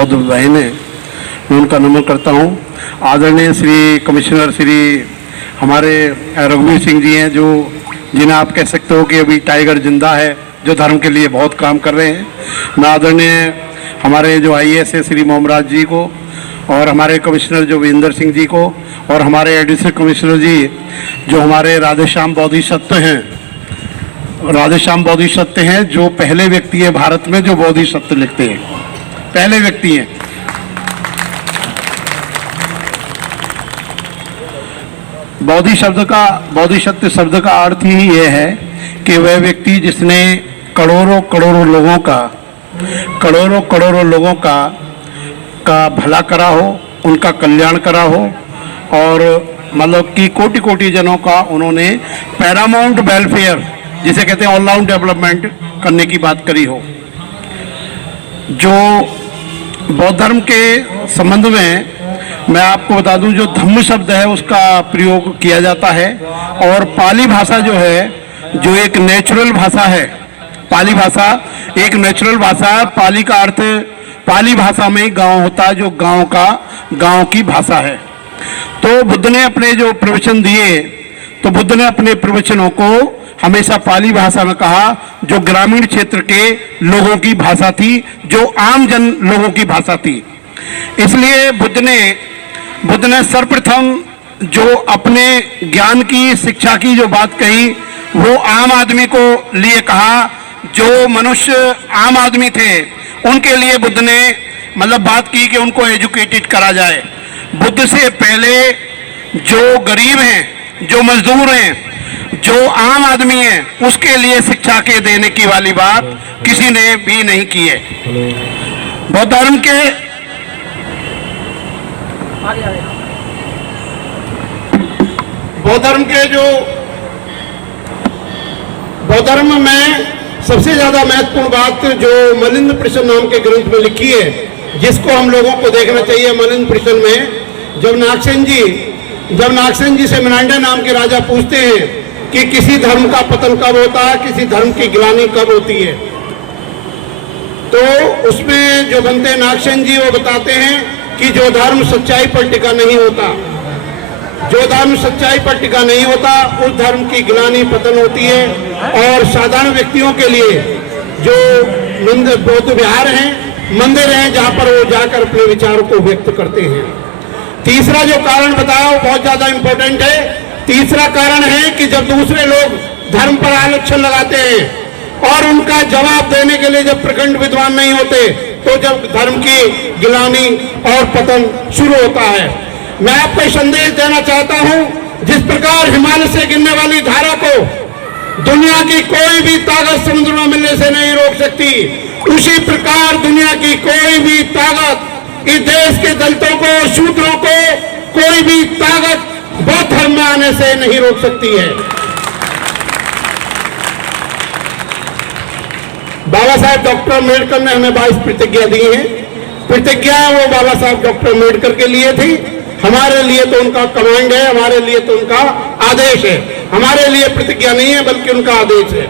बौद्ध बहन हैं, मैं उनका नमन करता हूँ। आदरणीय श्री कमिश्नर श्री हमारे रघुवीर सिंह जी हैं, जो जिन्हें आप कह सकते हो कि अभी टाइगर जिंदा है, जो धर्म के लिए बहुत काम कर रहे हैं। मैं आदरणीय हमारे जो IAS है श्री मोमराज जी को, और हमारे कमिश्नर जो वीरेंद्र सिंह जी को, और हमारे एडिशनल कमिश्नर जी जो हमारे राधेश्याम बोधिसत्व हैं, राधेश्याम बोधिसत्व हैं, जो पहले व्यक्ति है भारत में जो बोधिसत्व लिखते हैं, पहले व्यक्ति हैं। बोधिसत्व शब्द का अर्थ ही यह है कि वह व्यक्ति जिसने करोड़ों करोड़ों लोगों का भला करा हो, उनका कल्याण करा हो, और मतलब कि कोटि कोटि जनों का उन्होंने पैरामाउंट वेलफेयर, जिसे कहते हैं ऑल राउंड डेवलपमेंट करने की बात करी हो। जो बौद्ध धर्म के संबंध में मैं आपको बता दूं, जो धम्म शब्द है उसका प्रयोग किया जाता है, और पाली भाषा जो है, जो एक नेचुरल भाषा है, पाली भाषा एक नेचुरल भाषा है। पाली का अर्थ, पाली भाषा में गांव होता है, जो गांव की भाषा है। तो बुद्ध ने अपने जो प्रवचन दिए, तो बुद्ध ने अपने प्रवचनों को हमेशा पाली भाषा में कहा, जो ग्रामीण क्षेत्र के लोगों की भाषा थी, जो आम जन लोगों की भाषा थी। इसलिए बुद्ध ने सर्वप्रथम जो अपने ज्ञान की, शिक्षा की जो बात कही, वो आम आदमी को लिए कहा। जो मनुष्य आम आदमी थे उनके लिए बुद्ध ने मतलब बात की कि उनको एजुकेटेड करा जाए। बुद्ध से पहले जो गरीब हैं, जो मजदूर हैं, जो आम आदमी हैं, उसके लिए शिक्षा के देने की वाली बात किसी ने भी नहीं की है। बौद्ध धर्म में सबसे ज्यादा महत्वपूर्ण बात जो मलिंद परिषद नाम के ग्रंथ में लिखी है, जिसको हम लोगों को देखना चाहिए। मलिंद परिषद में जब नागसेन जी से मिनांडा नाम के राजा पूछते हैं कि किसी धर्म का पतन कब होता है, किसी धर्म की गिलानी कब होती है, तो उसमें जो बनते नागसेन जी वो बताते हैं कि जो धर्म सच्चाई पर टिका नहीं होता, जो धर्म सच्चाई पर टिका नहीं होता, उस धर्म की गिलानी पतन होती है। और साधारण व्यक्तियों के लिए जो बौद्ध विहार हैं, मंदिर हैं, जहां पर वो जाकर अपने विचारों को व्यक्त करते हैं। तीसरा जो कारण बताया वो बहुत ज्यादा इंपॉर्टेंट है। तीसरा कारण है कि जब दूसरे लोग धर्म पर आलोचना लगाते हैं और उनका जवाब देने के लिए जब प्रखंड विद्वान नहीं होते, तो जब धर्म की गिलानी और पतन शुरू होता है। मैं आपको संदेश देना चाहता हूं, जिस प्रकार हिमालय से गिरने वाली धारा को दुनिया की कोई भी ताकत समुद्र में मिलने से नहीं रोक सकती, उसी प्रकार दुनिया की कोई भी ताकत इस देश के दलितों को, शूद्रों को, कोई भी ताकत बौद्ध धर्म में आने से नहीं रोक सकती है। बाबा साहब डॉक्टर अम्बेडकर ने हमें 22 प्रतिज्ञा दी है। प्रतिज्ञा वो बाबा साहब डॉक्टर अम्बेडकर के लिए थी, हमारे लिए तो उनका कमांड है, हमारे लिए तो उनका आदेश है। हमारे लिए प्रतिज्ञा नहीं है बल्कि उनका आदेश है।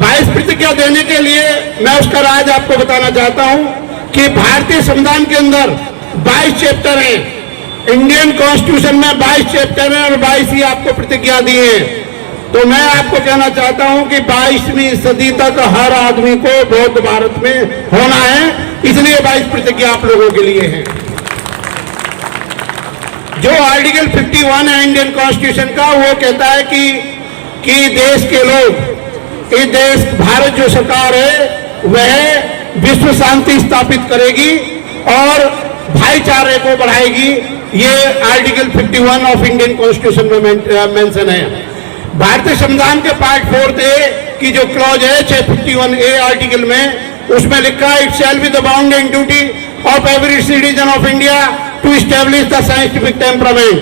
22 प्रतिज्ञा देने के लिए मैं उसका राज आपको बताना चाहता हूं कि भारतीय संविधान के अंदर 22 चैप्टर हैं। इंडियन कॉन्स्टिट्यूशन में 22 चैप्टर हैं और 22 ही आपको प्रतिज्ञा दी है। तो मैं आपको कहना चाहता हूं कि 22वीं सदी तक हर आदमी को बौद्ध भारत में होना है, इसलिए 22 प्रतिज्ञा आप लोगों के लिए है। जो आर्टिकल 51 है इंडियन कॉन्स्टिट्यूशन का, वो कहता है कि देश के लोग, इस देश भारत जो सरकार है वह विश्व शांति स्थापित करेगी और भाईचारे को बढ़ाएगी। ये आर्टिकल 51 ऑफ इंडियन कॉन्स्टिट्यूशन में मेंशन है। भारतीय संविधान के पार्ट 4 की जो क्लॉज है 651A आर्टिकल में, उसमें लिखा है, it shall be the bounding duty of every citizen of India to establish the scientific temperament.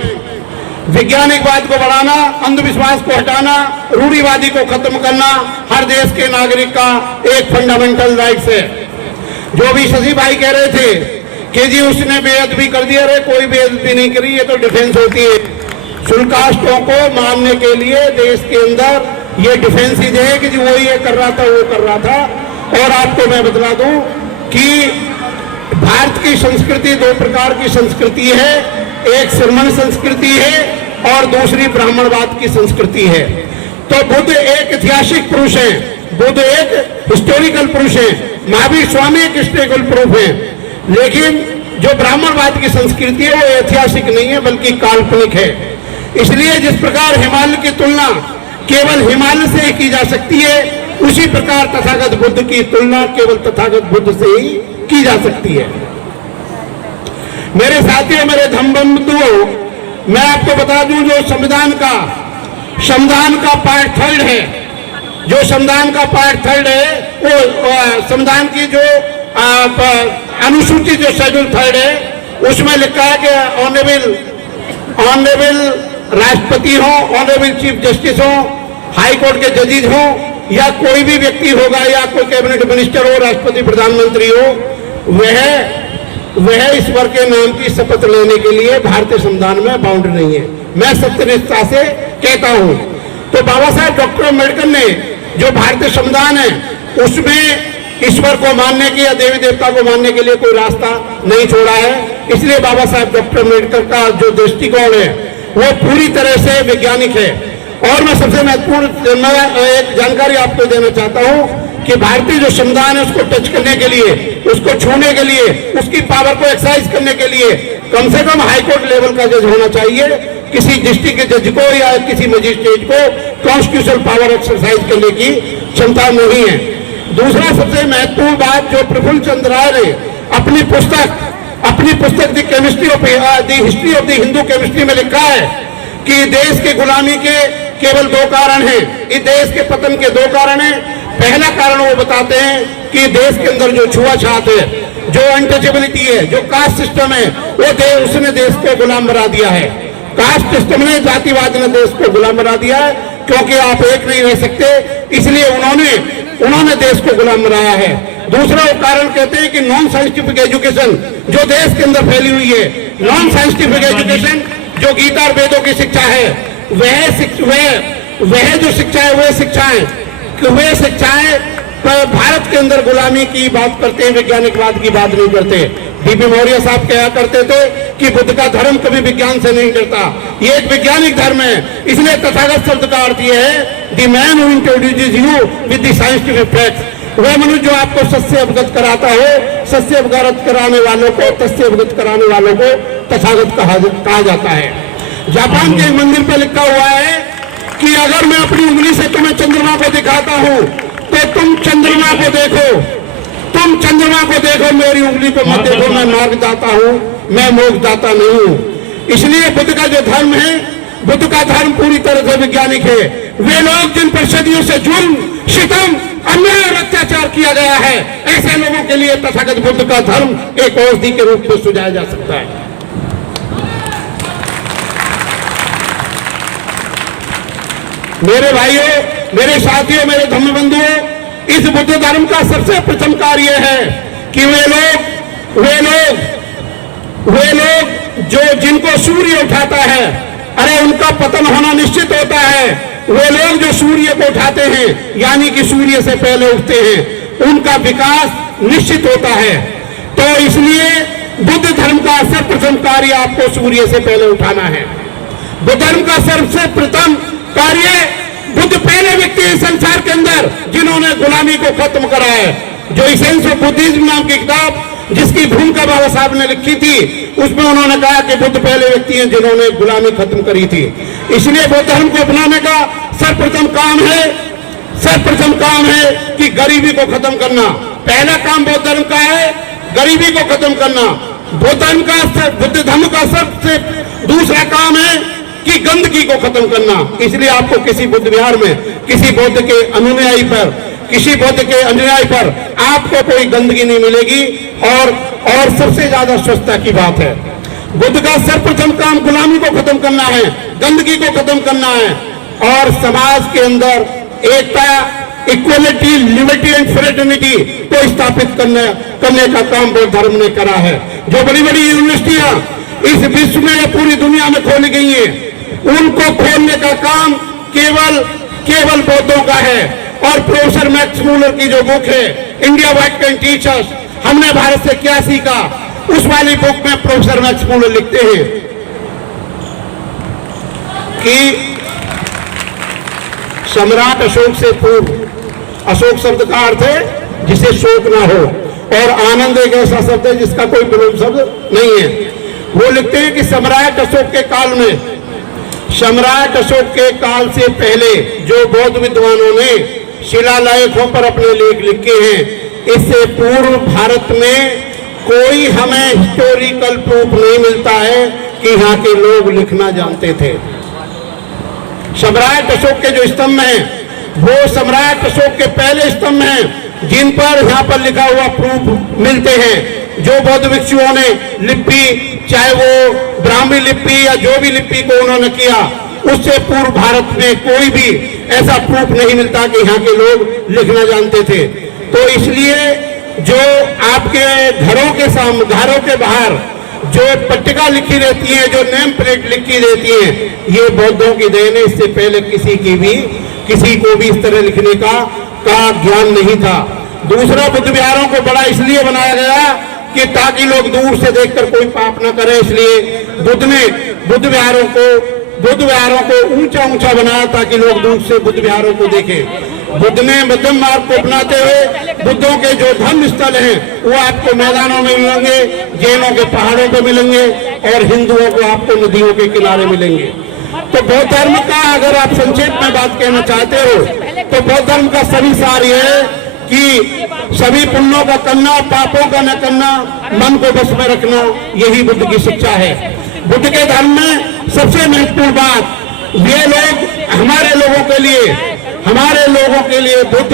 वैज्ञानिकवाद को बढ़ाना, अंधविश्वास को हटाना, रूढ़िवादी को खत्म करना हर देश के नागरिक का एक फंडामेंटल राइट्स है। जो भी शशि भाई कह रहे थे कि जी उसने बेअदबी कर दिया, अरे कोई बेअदबी नहीं करी, ये तो डिफेंस होती है। शुल्कास्टों को मानने के लिए देश के अंदर ये डिफेंस ही है कि जी वो ये कर रहा था, वो कर रहा था। और आपको मैं बतला दूं कि भारत की संस्कृति दो प्रकार की संस्कृति है, एक श्रमण संस्कृति है और दूसरी ब्राह्मणवाद की संस्कृति है। तो बुद्ध एक ऐतिहासिक पुरुष है, बुद्ध एक हिस्टोरिकल पुरुष है, महावीर स्वामी एक हिस्टोरिकल प्रूफ है। लेकिन जो ब्राह्मणवाद की संस्कृति है वो ऐतिहासिक नहीं है बल्कि काल्पनिक है। इसलिए जिस प्रकार हिमालय की तुलना केवल हिमालय से ही की जा सकती है, उसी प्रकार तथागत बुद्ध की तुलना केवल तथागत बुद्ध से ही की जा सकती है। मेरे साथियों, मेरे धम्मबंधुओं, मैं आपको बता दूं जो संविधान का पार्ट 3 है, जो संविधान का पार्ट 3 है वो संविधान की जो अनुसूची जो शेड्यूल 3 है उसमें लिखा है कि ऑनरेबल राष्ट्रपति हो, ऑनरेबल चीफ जस्टिस हो, हाई कोर्ट के जजेस हो या कोई भी व्यक्ति होगा या कोई कैबिनेट मिनिस्टर हो, राष्ट्रपति प्रधानमंत्री हो, वह ईश्वर के नाम की शपथ लेने के लिए भारतीय संविधान में बाउंड नहीं है। मैं सत्यनिष्ठा से कहता हूं। तो बाबा साहब डॉक्टर अम्बेडकर ने जो भारतीय संविधान है उसमें ईश्वर को मानने की या देवी देवता को मानने के लिए कोई रास्ता नहीं छोड़ा है। इसलिए बाबा साहब डॉक्टर अम्बेडकर का जो दृष्टिकोण है वो पूरी तरह से वैज्ञानिक है। और मैं सबसे महत्वपूर्ण एक जानकारी आपको देना चाहता हूं कि भारतीय जो संविधान है उसको टच करने के लिए, उसको छूने के लिए, उसकी पावर को एक्सरसाइज करने के लिए कम से कम हाईकोर्ट लेवल का जज होना चाहिए। किसी डिस्ट्रिक्ट के जज को या किसी मजिस्ट्रेट को कॉन्स्टिट्यूशनल पावर एक्सरसाइज करने की क्षमता नहीं है। दूसरा सबसे महत्वपूर्ण बात जो प्रफुल्ल चंद्र राय ने अपनी पुस्तक the chemistry of the history of the Hindu chemistry में लिखा है कि देश के गुलामी के केवल 2 कारण हैं। इस देश के पतन के 2 कारण हैं। पहला कारण वो बताते हैं कि देश के अंदर जो छुआछूत है, जो अनटचेबिलिटी है, जो कास्ट सिस्टम है, वो उसने देश को गुलाम बना दिया है। कास्ट सिस्टम ने, जातिवाद ने देश को गुलाम बना दिया है क्योंकि आप एक नहीं रह सकते, इसलिए उन्होंने देश को गुलाम बनाया है। दूसरा वो कारण कहते हैं कि नॉन साइंटिफिक एजुकेशन जो देश के अंदर फैली हुई है, नॉन साइंटिफिक एजुकेशन जो गीता और वेदों की शिक्षा है, वह जो शिक्षा है वे शिक्षाएं भारत के अंदर गुलामी की बात करते हैं, वैज्ञानिकवाद की बात नहीं करते। डीपी मौर्य साहब कहा करते थे कि बुद्ध का धर्म कभी विज्ञान से नहीं डरता, ये एक वैज्ञानिक धर्म है। इसलिए तथागत शब्द का अर्थ यह है the man who introduces you with the scientific facts. वह मनुष्य जो आपको सत्य अवगत कराता हो, सत्य अवगत कराने वालों को, तथ्य अवगत कराने वालों को तथागत कहा जाता है। जापान के मंदिर पर लिखा हुआ है कि अगर मैं अपनी उंगली से तुम्हें चंद्रमा को दिखाता हूं तो तुम चंद्रमा को देखो, मेरी उंगली को मत देखो। मैं मार्गदाता हूं, मैं मोक्षदाता नहीं हूं। इसलिए बुद्ध का जो धर्म है, बुद्ध का धर्म पूरी तरह से वैज्ञानिक है। वे लोग जिन पर सदियों से जुल्म, शितम, अन्याय और अत्याचार किया गया है, ऐसे लोगों के लिए तथागत बुद्ध का धर्म एक औषधि के रूप में सुझाया जा सकता है। मेरे भाइयों, मेरे साथियों, मेरे धम्मबंधुओं, इस बुद्ध धर्म का सबसे प्रथम कार्य है कि वे लोग जो जिनको सूर्य उठाता है, अरे उनका पतन होना निश्चित होता है। वे लोग जो सूर्य को उठाते हैं यानी कि सूर्य से पहले उठते हैं, उनका विकास निश्चित होता है। तो इसलिए बुद्ध धर्म का सर्वप्रथम कार्य आपको सूर्य से पहले उठाना है। बुद्ध धर्म का सबसे प्रथम कार्य, बुद्ध पहले व्यक्ति इस संसार के अंदर जिन्होंने गुलामी को खत्म करा है। जो एसेंस ऑफ बुद्धिज्म नाम की किताब जिसकी भूमिका बाबा साहब ने लिखी थी, उसमें उन्होंने कहा कि बुद्ध पहले व्यक्ति हैं जिन्होंने गुलामी खत्म करी थी। इसलिए बुद्ध धर्म को अपनाने का सर्वप्रथम काम है कि गरीबी को खत्म करना। पहला काम बुद्ध धर्म का है गरीबी को खत्म करना। बुद्ध धर्म का सबसे दूसरा काम है कि गंदगी को खत्म करना। इसलिए आपको किसी बुद्ध विहार में किसी बुद्ध के अनुयायी पर आपको कोई गंदगी नहीं मिलेगी। और सबसे ज्यादा स्वच्छता की बात है। बुद्ध का सर्वप्रथम काम गुलामी को खत्म करना है, गंदगी को खत्म करना है और समाज के अंदर एकता, इक्वलिटी, लिबर्टी एंड फ्रेटर्निटी को स्थापित करने का काम बुद्ध धर्म ने करा है। जो बड़ी बड़ी यूनिवर्सिटियां इस विश्व में या पूरी दुनिया में खोली गई है, उनको खोलने का काम केवल बौद्धों का है। और प्रोफेसर मैक्स मूलर की जो बुक है India what can teach us, हमने भारत से क्या सीखा, उस वाली बुक में प्रोफेसर मैक्स मूलर लिखते हैं कि सम्राट अशोक से पूर्व, अशोक शब्द का अर्थ है जिसे शोक ना हो, और आनंद एक ऐसा शब्द है जिसका कोई विलोम शब्द नहीं है। वो लिखते हैं कि सम्राट अशोक के काल में, सम्राट अशोक के काल से पहले जो बौद्ध विद्वानों ने शिलालेखों पर अपने लेख लिखे हैं, इससे पूर्व भारत में कोई हमें हिस्टोरिकल प्रूफ नहीं मिलता है कि यहाँ के लोग लिखना जानते थे। सम्राट अशोक के जो स्तंभ हैं वो सम्राट अशोक के पहले स्तंभ हैं जिन पर यहाँ पर लिखा हुआ प्रूफ मिलते हैं। जो बौद्ध भिक्षुओं ने लिपि, चाहे वो ब्राह्मी लिपि या जो भी लिपि को उन्होंने किया, उससे पूर्व भारत में कोई भी ऐसा प्रूफ नहीं मिलता कि यहाँ के लोग लिखना जानते थे। तो इसलिए जो आपके घरों के सामने, घरों के बाहर जो पट्टिका लिखी रहती है, जो नेम प्लेट लिखी रहती है, ये बौद्धों की देन है। इससे पहले किसी को भी इस तरह लिखने का ज्ञान नहीं था। दूसरा, बुद्ध विहारों को बड़ा इसलिए बनाया गया कि ताकि लोग दूर से देखकर कोई पाप न करे, इसलिए बुद्ध ने बुद्ध विहारों को ऊंचा ऊंचा बनाया ताकि लोग दूर से बुद्ध विहारों को देखें। बुद्ध ने मध्यम मार्ग को अपनाते हुए बुद्धों के जो धर्म स्थल हैं वो आपको मैदानों में मिलेंगे, जैनों के पहाड़ों पर मिलेंगे, और हिंदुओं को आपको नदियों के किनारे मिलेंगे। तो बौद्ध धर्म का अगर आप संक्षेप में बात कहना चाहते हो तो बौद्ध धर्म का सभी सार ये है कि सभी पुण्यों का करना, पापों का न करना, मन को बस में रखना, यही बुद्ध की शिक्षा है। बुद्ध के धर्म में सबसे महत्वपूर्ण बात, ये लोग हमारे लोगों के लिए बुद्ध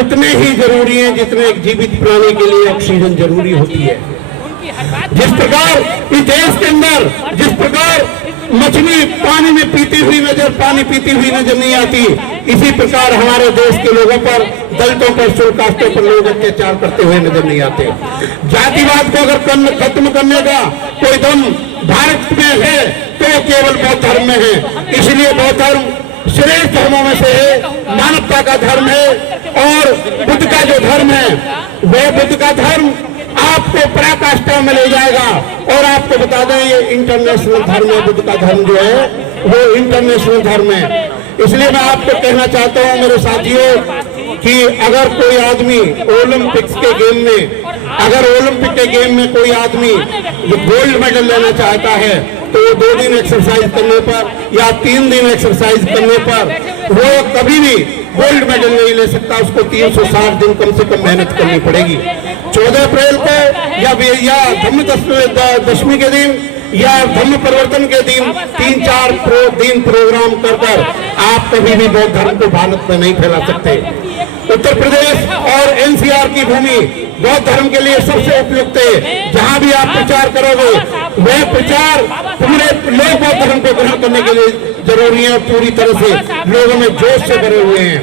उतने ही जरूरी हैं जितने एक जीवित प्राणी के लिए ऑक्सीजन जरूरी होती है। जिस प्रकार इस देश के अंदर, जिस प्रकार मछली पानी पीती हुई नजर नहीं आती, इसी प्रकार हमारे देश के लोगों पर, दलितों पर, शुल्कास्टों पर लोग अत्याचार करते हुए नजर नहीं आते। जातिवाद को अगर खत्म करने का कोई दम भारत में है तो केवल बौद्ध धर्म में है। इसलिए बौद्ध धर्म श्रेष्ठ धर्मों में से है, मानवता का धर्म है। और बुद्ध का जो धर्म है वह बुद्ध का धर्म आपको पराकाष्ठा में ले जाएगा। और आपको बता दें ये इंटरनेशनल धर्म है, बुद्ध का धर्म जो है वो इंटरनेशनल धर्म है। इसलिए मैं आपको कहना चाहता हूं मेरे साथियों कि अगर कोई आदमी ओलंपिक्स के गेम में, अगर ओलंपिक के गेम में कोई आदमी गोल्ड मेडल लेना चाहता है तो 2 दिन एक्सरसाइज करने पर या 3 दिन एक्सरसाइज करने पर वो कभी भी गोल्ड मेडल नहीं ले सकता। उसको 360 दिन कम से कम मेहनत करनी पड़ेगी। 14 अप्रैल को या धम्म दशमी के दिन या धम्म परिवर्तन के दिन 3-4 दिन प्रोग्राम कर आप कभी भी बौद्ध धर्म को भारत में नहीं फैला सकते। उत्तर प्रदेश और एनसीआर की भूमि बौद्ध धर्म के लिए सबसे उपयुक्त है। जहां भी आप प्रचार करोगे वह प्रचार पूरे लोग बौद्ध धर्म को ग्रहण करने के लिए जरूरी है। पूरी तरह से लोगों में जोश से भरे हुए हैं।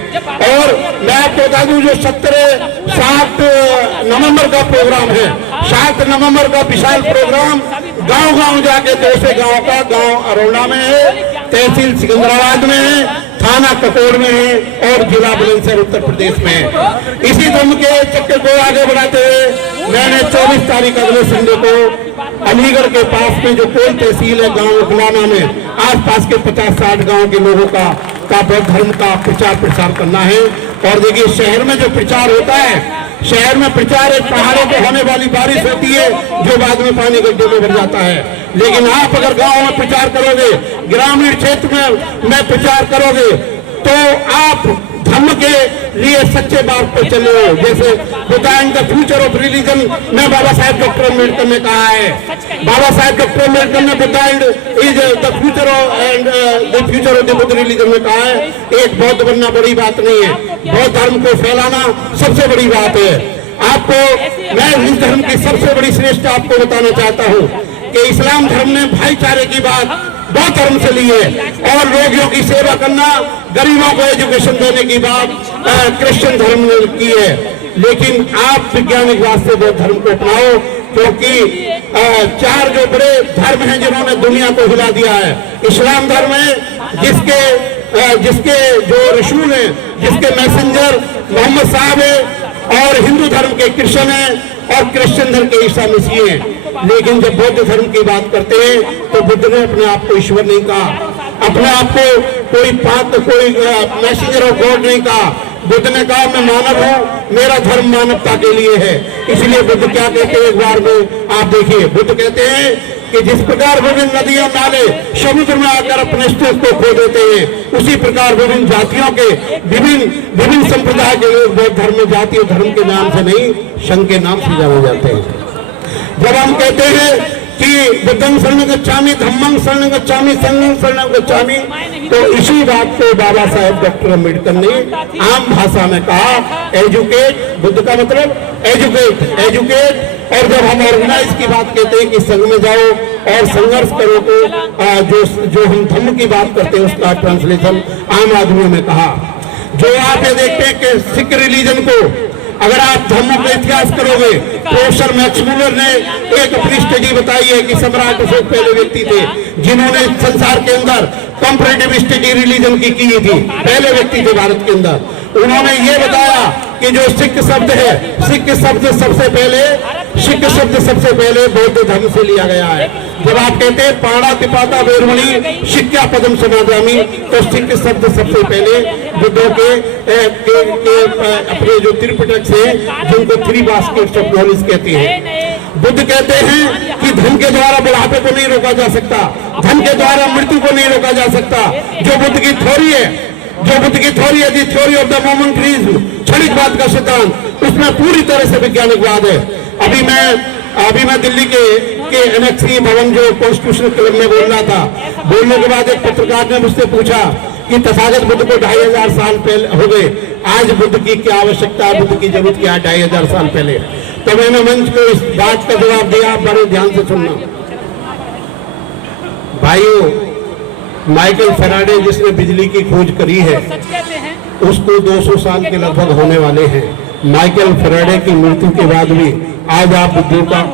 और मैं आपको बता दूं जो 7 नवंबर का प्रोग्राम है, 7 नवंबर का विशाल प्रोग्राम गांव-गांव जाके 200 गांव का, गांव अरोड़ा में है, तहसील सिकंदराबाद में है, थाना ककोर में है और जिला बुलंदशहर उत्तर प्रदेश में है। इसी धर्म के चक्कर को आगे बढ़ाते हुए मैंने 24 तारीख अगले संडे को अलीगढ़ के पास में जो कोई तहसील है गांव उखलाना में, आसपास के 50-60 गांव के लोगों का बौद्ध धर्म का प्रचार प्रसार करना है। और देखिए शहर में जो प्रचार होता है, शहर में प्रचार एक पहाड़ों पे होने वाली बारिश होती है जो बाद में पानी गड्ढे में भर जाता है। लेकिन आप अगर गांव में प्रचार करोगे, ग्रामीण क्षेत्र में प्रचार करोगे तो आप धर्म के लिए सच्चे मार्ग पर चले हो। जैसे बताएं द फ्यूचर ऑफ रिलीजन में बाबा साहेब डॉक्टर अम्बेडकर ने कहा है, बाबा साहेब डॉक्टर अम्बेडकर ने बताएं is the future of the Buddha religion में कहा है। एक बौद्ध बनना बड़ी बात नहीं है, बौद्ध धर्म को फैलाना सबसे बड़ी बात है। आपको मैं इस धर्म की सबसे बड़ी श्रेष्ठ आपको बताना चाहता हूँ कि इस्लाम धर्म ने भाईचारे की बात बौद्ध धर्म से ली है और रोगियों की सेवा करना, गरीबों को एजुकेशन देने की बात क्रिश्चियन धर्म ने की है। लेकिन आप वैज्ञानिक वास्ते बौद्ध धर्म को अपनाओ, क्योंकि 4 जो बड़े धर्म हैं जिन्होंने दुनिया को हिला दिया है। इस्लाम धर्म है जिसके जो रसूल हैं, जिसके मैसेंजर मोहम्मद साहब है, और हिंदू धर्म के कृष्ण है, और क्रिश्चियन धर्म के ईसा मसीह हैं। लेकिन जब बौद्ध धर्म की बात करते हैं तो बुद्ध ने अपने आप को ईश्वर नहीं कहा, अपने आप को कोई पात्र, कोई मैसेंजर ऑफ गॉड नहीं कहा। बुद्ध ने कहा मैं मानव हूं, मेरा धर्म मानवता के लिए है। इसलिए बुद्ध क्या कहते हैं, एक बार में आप देखिए, बुद्ध कहते हैं कि जिस प्रकार विभिन्न नदियों नाले समुद्र में आकर अपने अस्तित्व को खो देते हैं, उसी प्रकार विभिन्न जातियों के विभिन्न संप्रदाय के लोग बौद्ध धर्म में जाति और धर्म के नाम से नहीं, संघ के नाम से जाने जाते हैं। जब हम कहते हैं कि बुद्धं शरणं गच्छामि, धम्मं शरणं गच्छामि, संघं शरणं गच्छामि, तो इसी बात को बाबा साहेब डॉक्टर अम्बेडकर ने आम भाषा में कहा, एजुकेट, बुद्ध का मतलब एजुकेट, एजुकेट। और जब हम ऑर्गेनाइज की बात कहते हैं कि संघ में जाओ और संघर्ष करो, तो जो हम धम्म की बात करते हैं उसका ट्रांसलेशन आम आदमियों में कहा। जो आप ये देखते हैं कि सिख रिलीजन को अगर आप धर्मों का इतिहास करोगे, प्रोफेसर मैक्स मुलर ने एक अपनी स्टडी बताई है कि सम्राट अशोक पहले व्यक्ति थे जिन्होंने संसार के अंदर कंपैरेटिव स्टडी रिलीजन की थी, पहले व्यक्ति थे भारत के अंदर। उन्होंने ये बताया कि जो सिख शब्द है, सिख शब्द सबसे पहले बौद्ध धर्म से लिया गया है। जब आप कहते हैं पाणा तिपाता वेरमणि शिक्षा पदम समादामी, तो सिख शब्द सबसे पहले बुद्धों के अपने जो त्रिपिटक से, जिनको थ्री बास्केट्स ऑफ नॉलेज कहते हैं। बुद्ध कहते हैं कि धन के द्वारा बुढ़ापे को नहीं रोका जा सकता, धन के द्वारा मृत्यु को नहीं रोका जा सकता। जो बुद्ध की थ्योरी है, दी थ्योरी ऑफ द मोमेंटरीज्म, क्षणिकवाद का सिद्धांत, उसमें पूरी तरह से वैज्ञानिकवाद है। अभी मैं दिल्ली के एनेक्सी भवन जो कॉन्स्टिट्यूशनल क्लब में बोल रहा था, बोलने के बाद एक पत्रकार ने मुझसे पूछा कि तथागत बुद्ध को 2500 साल पहले हो गए, आज बुद्ध की क्या आवश्यकता है, बुद्ध की जरूरत क्या है 2500 साल पहले। तो मैंने मंच को इस बात का जवाब दिया, आप बड़े ध्यान से सुनना भाइयों। माइकल फैराडे जिसने बिजली की खोज करी है, उसको 200 साल के लगभग होने वाले हैं। माइकल फैराडे की मृत्यु के बाद भी आज आप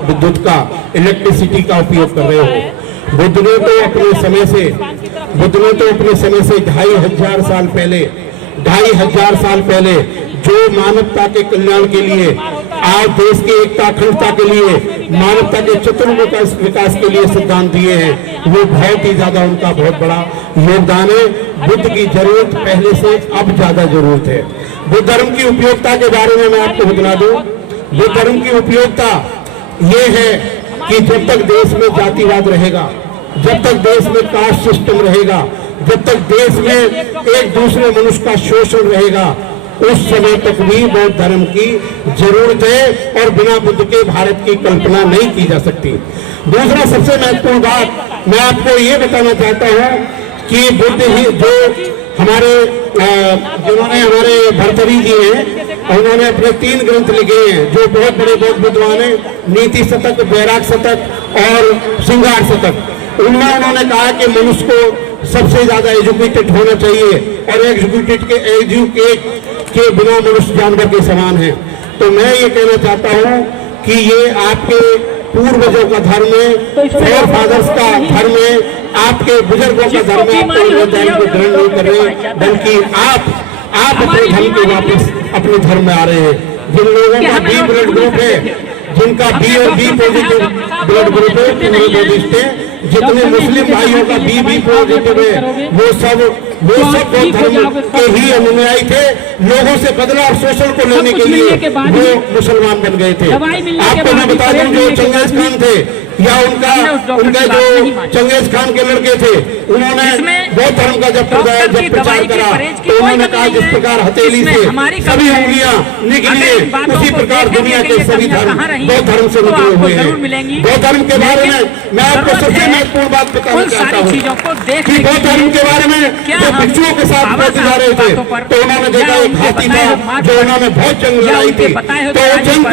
विद्युत का इलेक्ट्रिसिटी का उपयोग कर रहे हो। बुद्ध ने तो अपने समय से 2500 साल पहले जो मानवता के कल्याण के लिए, आज देश की एकता अखंडता के लिए, मानवता के चतुर्मुख विकास के लिए सिद्धांत दिए हैं, वो बहुत ही ज्यादा उनका बहुत बड़ा योगदान है। बुद्ध की जरूरत पहले से अब ज्यादा जरूरत है। बुद्ध धर्म की उपयोगिता के बारे में मैं आपको बता दूं, बुद्ध धर्म की उपयोगिता ये है कि जब तक देश में जातिवाद रहेगा, जब तक देश में कास्ट सिस्टम रहेगा, जब तक देश में एक दूसरे मनुष्य का शोषण रहेगा, उस समय तक भी बौद्ध धर्म की जरूरत है और बिना बुद्ध के भारत की कल्पना नहीं की जा सकती। दूसरा सबसे महत्वपूर्ण बात मैं आपको ये बताना चाहता हूँ कि बुद्ध ही जो हमारे जिन्होंने हमारे भर्तरी जी हैं, उन्होंने अपने 3 ग्रंथ लिखे हैं जो बहुत बड़े बौद्ध विद्वान हैं, नीति शतक, वैराग शतक और श्रृंगार शतक। उनमें उन्होंने कहा कि मनुष्य को सबसे ज्यादा एजुकेटेड होना चाहिए और एजुकेट के बिना मनुष्य जानवर के समान है। तो मैं ये कहना चाहता हूँ कि ये आपके पूर्वजों का धर्म है, फोर फादर्स का धर्म है, आपके बुजुर्गों का धर्म है। आप धर्म को ग्रहण नहीं कर रहे, बल्कि आप अपने धर्म के वापस अपने धर्म में आ रहे हैं। जिन लोगों का बी ब्लड ग्रुप है, जिनका बी और बी पॉजिटिव ब्लड ग्रुप है, पूरे बौद्धिस्ट है, जितने मुस्लिम भाइयों का बी पॉजिटिव है, वो सब बौद्ध धर्म के ही अनुयायी थे। लोगों से बदला और शोषण को लेने के लिए वो मुसलमान बन गए थे। आपको मैं बता दूं, जो चंगेज खान थे या उनका जो चंगेज खान के लड़के थे, उन्होंने बौद्ध धर्म का जब प्रचार करा तो उन्होंने कहा जिस प्रकार हथेली से सभी उंगलियां निकली, उसी प्रकार दुनिया के सभी धर्म बौद्ध धर्म से निकले हुए हैं। बौद्ध धर्म के बारे में मैं आपको सबसे महत्वपूर्ण बात बताना चाहता हूँ कि बौद्ध धर्म के बारे में जो भिक्षुओं के साथ बैठे जा रहे थे, तो उन्होंने देखा एक हाथी था जो उन्होंने बहुत जंग लड़ाई थी, तो उस जंग को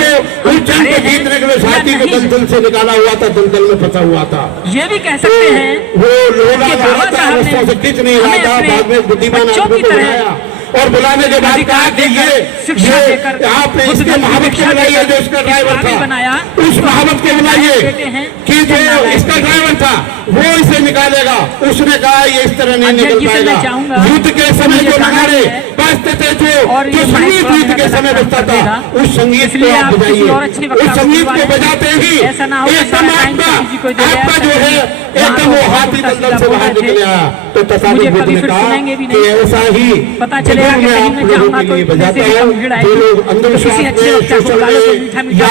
जीतने के लिए हाथी को दलदल से निकाला हुआ था, दलदल में फंसा हुआ था। ये भी कह सकते हैं वो लोला रहा था, रस्तों से खींच नहीं रहा था, बाद में बुद्धिमान आदमी को बुलाया और बुलाने के बाद कहा कि ये आप इसके महावत को बुलाइए जो इसका ड्राइवर था, उस महावत को बुलाइए कि जो इसका ड्राइवर था वो इसे निकालेगा। उसने कहा ये इस तरह नहीं निकल पाएगा। युद्ध के समय जो नगाड़े बजते थे, जो संगीत युद्ध के समय बजता था, उस संगीत को आप बजाइए। उस संगीत को बजाते ही एकदम आपका जो है एकदम वो हाथी दलदल से बाहर निकल आया। तो तथागत बुद्ध ने कहा कि ऐसा ही मैं आप लोगों के लिए बजाता हूँ। जो लोग अंधविश्वास में, शोषण में या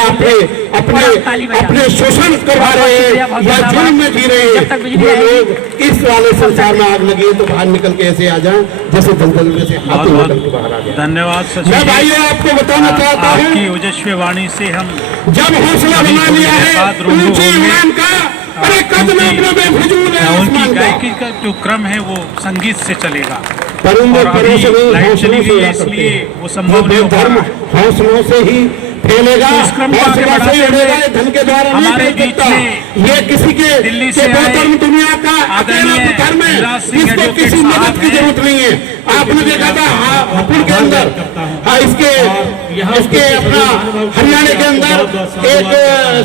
अपने शोषण करवा रहे हैं या जुल्म में जी रहे हैं, वो लोग इस वाले संसार में आग लगी है तो बाहर निकल के ऐसे आ जाएं जैसे दलदल में से हाथी निकल के बाहर आ गए। धन्यवाद। मैं भाइयों आपको बताना चाहता हूँ, आपकी ओजस्वी वाणी से हम जब हौसला बना लिया है ऊंची उड़ान का, अरे कदम अपने बेफजूल है। उनकी गायकी का जो क्रम है वो संगीत से चलेगा। परिंदे परोस में लाइट हौसलों चली से गई है, उड़ा करते इसलिए हैं। वो संभव नहीं हो पा धर्म रहा। हौसलों से ही फैलेगा, हौसला से ही उड़ेगा, ये धन के द्वारा नहीं हमारे फैल सकता। बीच ये किसी के दिल्ली से वो धर्म दुनिया का अकेला आदरणीय धर्म है युवराज सिंह जिसको एडवोकेट किसी साहब मदद की हैं। जरूरत नहीं है। आपने देखा था हापुड़ के अंदर, इसके अपना हरियाणा के अंदर एक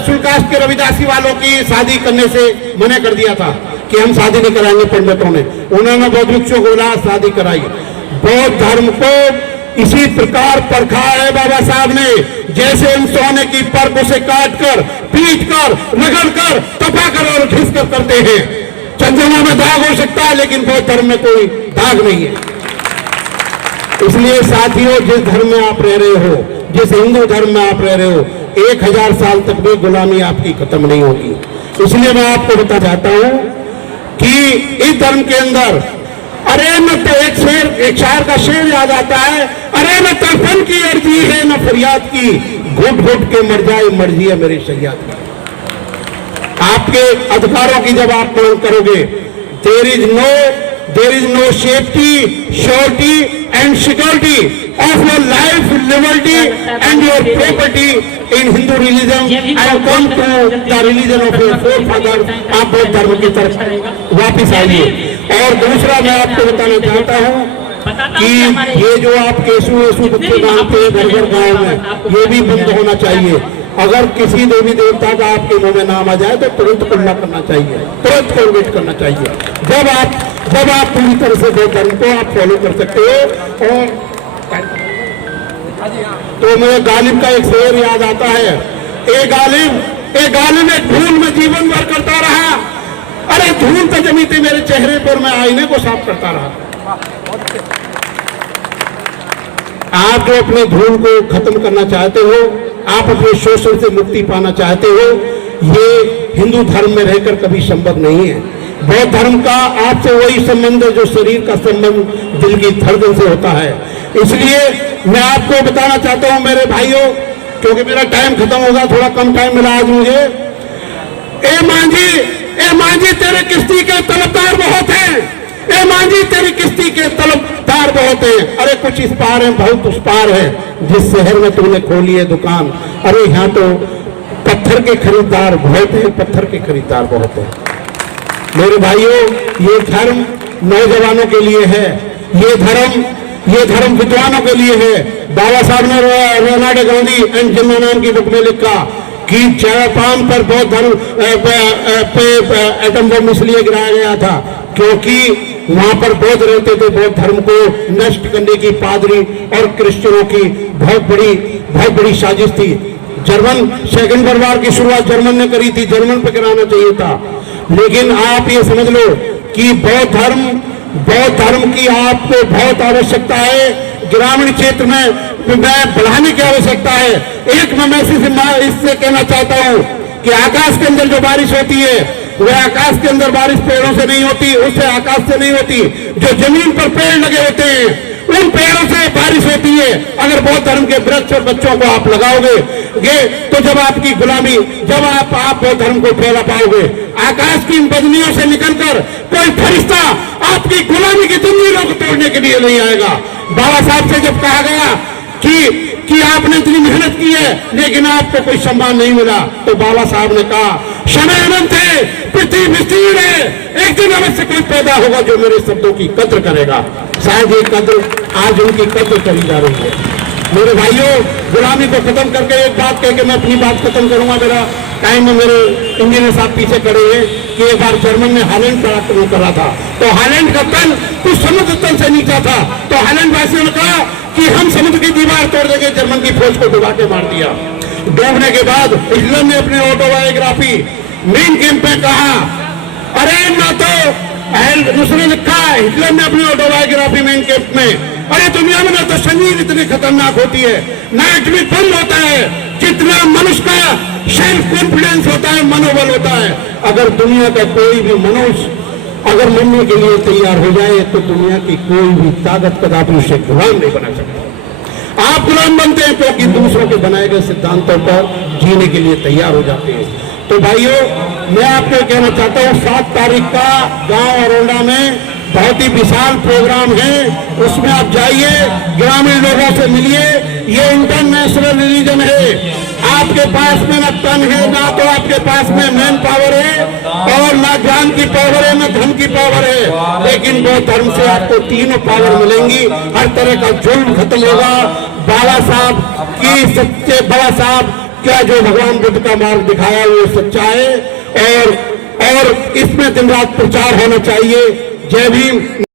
सुलकास्ट के रविदासी वालों की शादी करने से मना कर दिया था कि हम शादी नहीं कराएंगे पंडितों ने। उन्होंने बौद्ध भिक्षुओं को बोला शादी कराई। बौद्ध धर्म को इसी प्रकार परखा है बाबा साहब ने, जैसे इन सोने की परख उसे काट कर, पीट कर, रगड़ कर, तपा कर और घिस कर करते हैं। चंद्रमा में दाग हो सकता है लेकिन बौद्ध धर्म में कोई दाग नहीं है। इसलिए साथियों, जिस धर्म में आप रह रहे हो, जिस हिंदू धर्म में आप रह रहे हो, 1000 साल तक भी गुलामी आपकी खत्म नहीं होगी। इसलिए मैं आपको बताना चाहता हूं कि इस धर्म के अंदर अरे न तो एक शायर का शेर याद आता है, अरे न तड़पन की अर्जी है न फरियाद की, घुट घुट के मर जाए मर्जी है मेरी सैयद की। आपके अधिकारों की जब आप मांग करोगे, there is no safety, surety and security of your life, liberty and your property in Hindu religion. I come to the religion of your forefather. आप बौद्ध धर्म की तरफ वापिस आइए। और दूसरा मैं आपको बताना चाहता हूँ कि ये जो आप केसु बच्चे मानते हैं घर घर गाँव में, ये भी बंद होना चाहिए। अगर किसी देवी देवता का आपके मुंह में नाम आ जाए तो तुरंत कुल्ला करना चाहिए, तुरंत कन्वर्ट करना चाहिए। जब आप पूरी तरह से बौद्ध धर्म को आप फॉलो कर सकते हो। और तो मुझे गालिब का एक शेर याद आता है, ए गालिब एक धूल में जीवन भर करता रहा, अरे धूल तो जमी थी मेरे चेहरे पर, मैं आईने को साफ करता रहा। आप जो अपने धूल को खत्म करना चाहते हो, आप अपने शोषण से मुक्ति पाना चाहते हो, ये हिंदू धर्म में रहकर कभी संभव नहीं है। बौद्ध धर्म का आपसे वही संबंध है जो शरीर का संबंध दिल की धड़कन से होता है। इसलिए मैं आपको बताना चाहता हूं मेरे भाइयों, क्योंकि मेरा टाइम खत्म होगा, थोड़ा कम टाइम मिला आज मुझे। ए मांझी तेरे किश्ती के तलबदार बहुत हैं, ए मांझी तेरी किश्ती के तलबदार बहुत हैं। अरे कुछ इस पार है, बहुत उस पार है, जिस शहर में तूने खोली है दुकान, अरे यहाँ तो पत्थर के खरीदार बहुत हैं, पत्थर के खरीदार बहुत हैं। मेरे भाइयों, ये धर्म नौजवानों के लिए है, ये धर्म विद्वानों के लिए है। बाबा साहब ने रोनाल्ड गांधी एंड जिन्ना नाम की बुक में लिखा कि जापान पर बौद्ध धर्म पे एटम बम इसलिए गिराया गया था क्योंकि वहां पर बौद्ध रहते थे। बौद्ध धर्म को नष्ट करने की पादरी और क्रिश्चियनों की बहुत बड़ी साजिश थी। सेकंड वर्ल्ड वॉर की शुरुआत जर्मन ने करी थी, जर्मन पे कराना चाहिए था। लेकिन आप ये समझ लो कि बौद्ध धर्म की आपको बहुत आवश्यकता है। ग्रामीण क्षेत्र में बढ़ाने की आवश्यकता है। एक मैं इससे कहना चाहता हूँ कि आकाश के अंदर जो बारिश होती है, वह आकाश के अंदर बारिश पेड़ों से नहीं होती, उससे आकाश से नहीं होती। जो जमीन पर पेड़ लगे होते हैं, उन पेड़ों से बारिश होती है। अगर बौद्ध धर्म के वृक्ष और बच्चों को आप लगाओगे तो जब आपकी गुलामी, जब आप बौद्ध धर्म को फैला पाओगे, आकाश की इन बदलियों से निकलकर कोई फरिश्ता आपकी गुलामी की तंजीरों को तोड़ने के लिए नहीं आएगा। बाबा साहब से जब कहा गया कि आपने इतनी मेहनत की है लेकिन आपको कोई सम्मान नहीं मिला, तो बाबा साहब ने कहा समय अनंत है, पृथ्वी विस्तीर्ण है, एक दिन अवश्य कोई पैदा होगा जो मेरे शब्दों की कद्र करेगा। शायद ये कद्र आज उनकी कद्र करी जा रही है। मेरे भाइयों, गुलामी को खत्म करके एक बात कह के मैं अपनी बात खत्म करूंगा। मेरा टाइम में मेरे इंजीनियर साहब पीछे खड़े हैं कि एक बार जर्मन ने हालैंड पर आक्रमण करा था, तो हालैंड का तल कुछ समुद्र तल से नीचा था, तो हालैंड वासियों ने कहा कि हम समुद्र की दीवार तोड़ देंगे। जर्मन की फौज को डुबा के मार दिया। डूबने के बाद हिटलर ने अपनी ऑटोबायोग्राफी मेन कैंप में कहा, अरे ना तो उसने लिखा, हिटलर ने अपनी ऑटोबायोग्राफी मेन कैंप में, अरे दुनिया में ना तो संगीत इतनी खतरनाक होती है, ना एटॉमिक बम होता है, जितना मनुष्य का सेल्फ कॉन्फिडेंस होता है, मनोबल होता है। अगर दुनिया का कोई भी मनुष्य अगर मरने के लिए तैयार हो जाए तो दुनिया की कोई भी ताकत कदापि उसे गुलाम नहीं बना सकती। आप गुलाम बनते हैं क्योंकि दूसरों के बनाए गए सिद्धांतों पर जीने के लिए तैयार हो जाते हैं। तो भाइयों, मैं आपको कहना चाहता हूँ 7 तारीख का गांव अरोड़ा में बहुत ही विशाल प्रोग्राम है, उसमें आप जाइए, ग्रामीण लोगों से मिलिए। ये इंटरनेशनल रिलीजन है, आपके पास में ना तन है, ना तो आपके पास में मैन पावर है, और ना ज्ञान की पावर है, ना धन की पावर है, लेकिन वो धर्म से आपको तीनों पावर मिलेंगी। हर तरह का जुल्म खत्म होगा। बाबा साहब की सच्चे बाबा साहब क्या जो भगवान बुद्ध का मार्ग दिखाया वो सच्चा है, और इसमें दिन रात प्रचार होना चाहिए। जय भीम।